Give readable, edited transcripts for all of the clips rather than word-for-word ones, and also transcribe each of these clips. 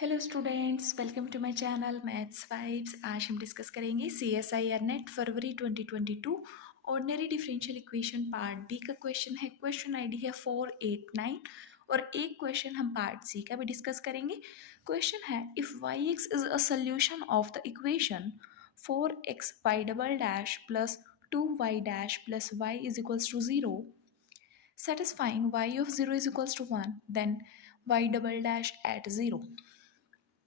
Hello students, welcome to my channel Maths Vibes. आज हम discuss करेंगे CSIR नेट फरवरी 2022 ordinary differential equation part B का question है। क्वेश्चन आईडी है 489 और एक क्वेश्चन हम पार्ट सी का भी डिस्कस करेंगे। क्वेश्चन है if yx is a solution of the equation 4xy double dash plus 2y dash plus y is equals to 0 satisfying y of 0 is equals to 1 then y double dash at 0।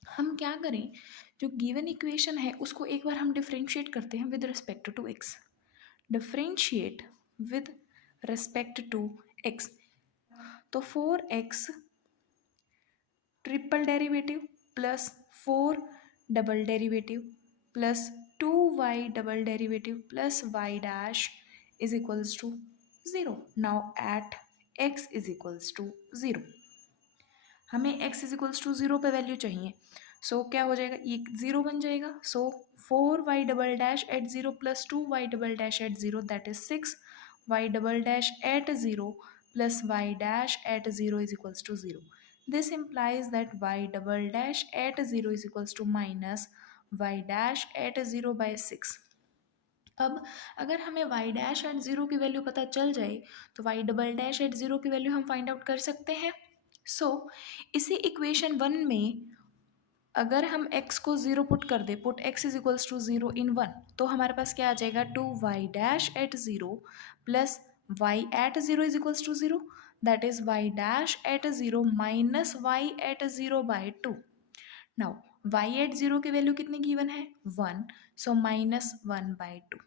हम क्या करें, जो given equation है उसको एक बार हम differentiate करते हैं with respect to x. Differentiate with respect to x, तो 4x triple derivative plus 4 double derivative plus 2y double derivative plus y dash is equals to 0। Now at x is equals to 0 हमें x is equals to 0 पे value चाहिए। सो क्या हो जाएगा, ये 0 बन जाएगा। So 4y double dash at 0 plus 2y double dash at 0 that is 6y double dash at 0 plus y dash at 0 is equals to 0। This implies that y double dash at 0 is equals to minus y dash at 0 by 6। अब अगर हमें y dash at 0 की value पता चल जाए तो y double dash at 0 की value हम फाइंड आउट कर सकते हैं। इसी इक्वेशन 1 में अगर हम x को 0 पुट कर दे, put x is equals to 0 in 1, तो हमारे पास क्या आ जाएगा 2y dash at 0 plus y at 0 is equals to 0 that is y dash at 0 minus y at 0 by 2। Now y at 0 की वैल्यू कितनी गिवन है 1, so minus 1 by 2।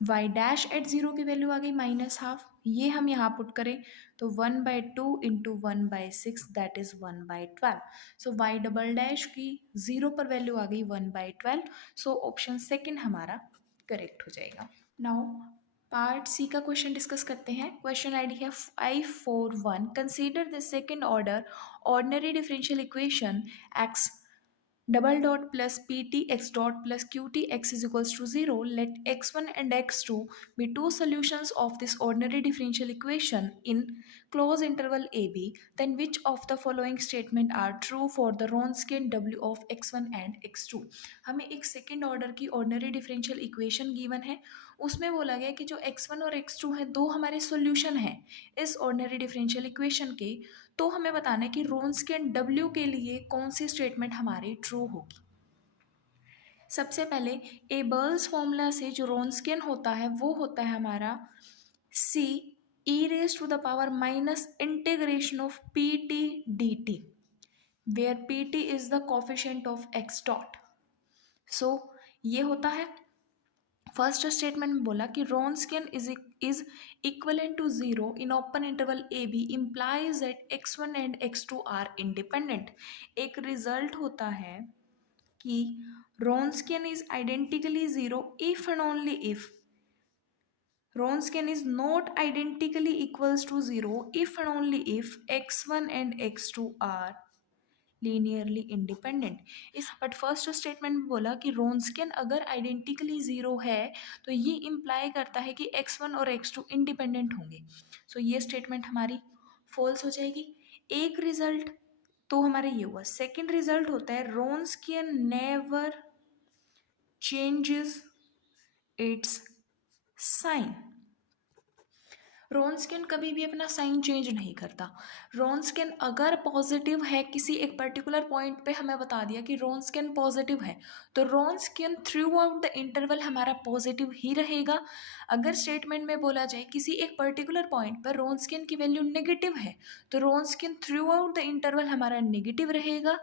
y dash at 0 की वैल्यू आ गई माइनस हाफ, ये हम यहाँ put करें तो 1 by 2 into 1 by 6 that is 1 by 12। So y double dash की 0 पर वैल्यू आ गई 1 बाई 12। सो ऑप्शन सेकंड हमारा करेक्ट हो जाएगा। नाउ पार्ट सी का क्वेश्चन डिस्कस करते हैं। क्वेश्चन आईडी है 541। Consider the second order ordinary differential equation x double dot plus pt x dot plus qt x is equals to 0. Let x1 and x2 be two solutions of this ordinary differential equation in closed interval ab. Then which of the following statement are true for the Wronskian w of x1 and x2? हमें एक second order की ordinary differential equation given है, उसमें बोला गया कि जो x1 और x2 है दो हमारे सॉल्यूशन हैं इस ऑर्डिनरी डिफरेंशियल इक्वेशन के। तो हमें बताना है कि Wronskian W के लिए कौन सी स्टेटमेंट हमारी ट्रू होगी। सबसे पहले एबल्स फॉर्मूला से जो Wronskian होता है वो होता है हमारा C e raised to the power minus integration of pt dt where pt is the coefficient of x dot। सो ये होता है फर्स्ट स्टेटमेंट में बोला कि Wronskian is equivalent to 0 in open interval AB implies that x1 and x2 are independent। एक result होता है कि Wronskian is identically 0 if and only if Wronskian is not identically equals to 0 if and only if x1 and x2 are linearly independent. इस but first statement में बोला कि Wronskian अगर identically zero है तो ये इम्प्लाई करता है कि x1 और x2 इंडिपेंडेंट होंगे। सो ये स्टेटमेंट हमारी फॉल्स हो जाएगी। एक रिजल्ट तो हमारा ये हुआ। सेकंड रिजल्ट होता है Wronskian never changes its sign. Wronskian कभी भी अपना साइन चेंज नहीं करता। Wronskian अगर पॉजिटिव है किसी एक पर्टिकुलर पॉइंट पे, हमें बता दिया कि Wronskian पॉजिटिव है तो Wronskian through out the interval हमारा पॉजिटिव ही रहेगा। अगर स्टेटमेंट में बोला जाए किसी एक पर्टिकुलर पॉइंट पर Wronskian की वैल्यू नेगेटिव है तो Wronskian through out the interval हमारा नेगेटिव रहेगा।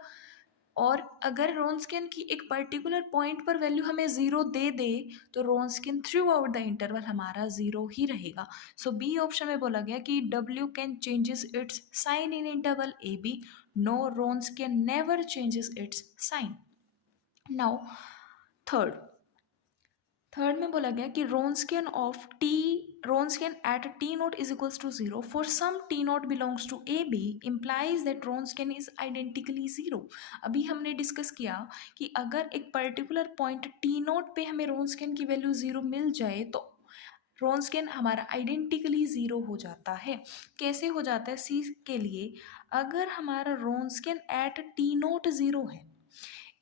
और अगर Wronskian की एक पर्टिकुलर पॉइंट पर वैल्यू हमें 0 दे दे तो Wronskian through out the interval हमारा 0 ही रहेगा। सो बी ऑप्शन में बोला गया कि W can changes its sign in interval A B, no Wronskian never changes its sign. Now third में बोला गया कि Wronskian at t naught is equals to 0 for some t naught belongs to AB implies that Wronskian is identically 0। अभी हमने discuss किया कि अगर एक पर्टिकुलर पॉइंट t naught पे हमें Wronskian की वैल्यू 0 मिल जाए तो Wronskian हमारा आइडेंटिकली 0 हो जाता है। कैसे हो जाता है? सी के लिए अगर हमारा Wronskian at t not zero है,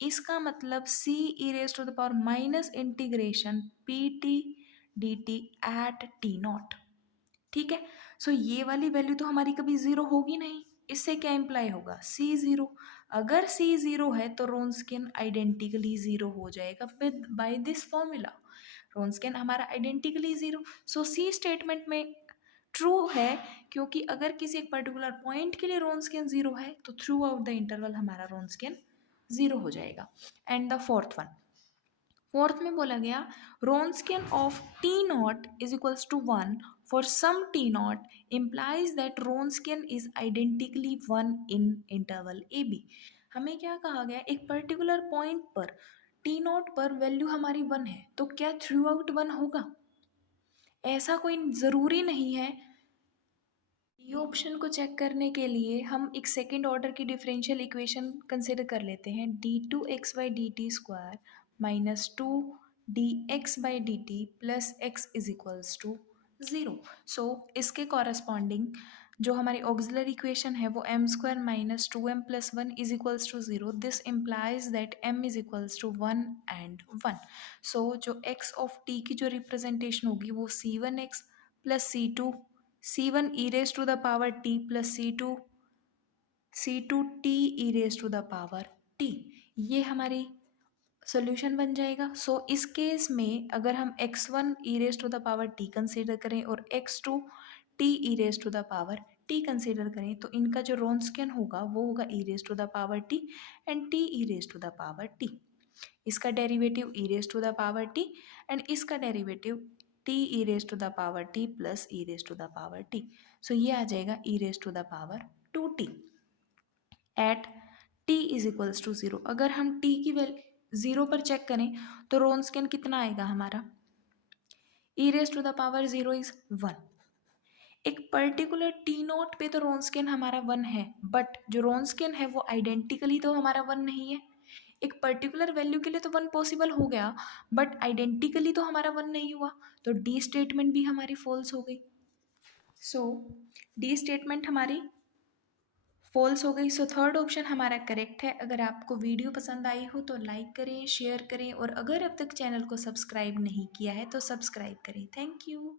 इसका मतलब c e raise to the power minus integration p t d t at t not. ठीक है, सो ये वाली वैल्यू तो हमारी कभी ज़ीरो होगी नहीं। इससे क्या इम्प्लाई होगा, c ज़ीरो। अगर c ज़ीरो है तो रोन्सकियन आइडेंटिकली ज़ीरो हो जाएगा विद बाय दिस फॉर्मूला। रोन्सकियन हमारा आइडेंटिकली ज़ीरो, सो c स्टेटमेंट में ट्रू है, क्योंकि अगर किसी एक पर्टिकुलर पॉइंट के लिए रोन्सकियन ज़ीरो है तो थ्रू आउट द इंटरवल हमारा रोन्सकियन ज़ीरो हो जाएगा। एंड द फोर्थ में बोला गया Wronskian of T naught is equals to one for some T naught implies that Wronskian is identically one in interval A B. हमें क्या कहा गया, एक पर्टिकुलर पॉइंट पर टी नॉट पर वैल्यू हमारी वन है तो क्या थ्रू आउट वन होगा, ऐसा कोई ज़रूरी नहीं है। ये ऑप्शन को चेक करने के लिए हम एक सेकेंड ऑर्डर की डिफरेंशियल इक्वेशन कंसिडर कर लेते हैं, D two X by D T square minus two D X by D T plus X is equals to zero. So इसके कॉरस्पॉन्डिंग जो हमारी ऑक्सिलरी इक्वेशन है वो M square minus two M plus one is equals to zero. This implies that M is equals to one and one. So जो X of T की जो representation होगी वो C one X plus C one E raise to the power T plus C two T E raise to the power T, ये हमारी solution बन जाएगा। सो इस केस में अगर हम X one E raise to the power T consider करें और X two T E raise to the power T consider करें तो इनका जो रोन्सकियन होगा वो होगा E raise to the power T and T E raise to the power T. इसका derivative E raise to the power T and इसका derivative T E raise to the power T plus E raise to the power T. So ये आ जाएगा E raise to the power two T at T is equals to zero. अगर हम T की value zero पर check करें तो रोन्सकियन कितना आएगा हमारा, E raise to the power zero is one. एक पर्टिकुलर टी नोट पे तो रोन्सकियन हमारा वन है, बट जो रोन्सकियन है वो आइडेंटिकली तो हमारा वन नहीं है। एक पर्टिकुलर वैल्यू के लिए तो वन पॉसिबल हो गया बट आइडेंटिकली तो हमारा वन नहीं हुआ, तो डी स्टेटमेंट भी हमारी फॉल्स हो गई। सो डी स्टेटमेंट हमारी फॉल्स हो गई। सो थर्ड ऑप्शन हमारा करेक्ट है। अगर आपको वीडियो पसंद आई हो तो लाइक करें, शेयर करें और अगर अब तक चैनल को सब्सक्राइब नहीं किया है तो सब्सक्राइब करें। Thank you.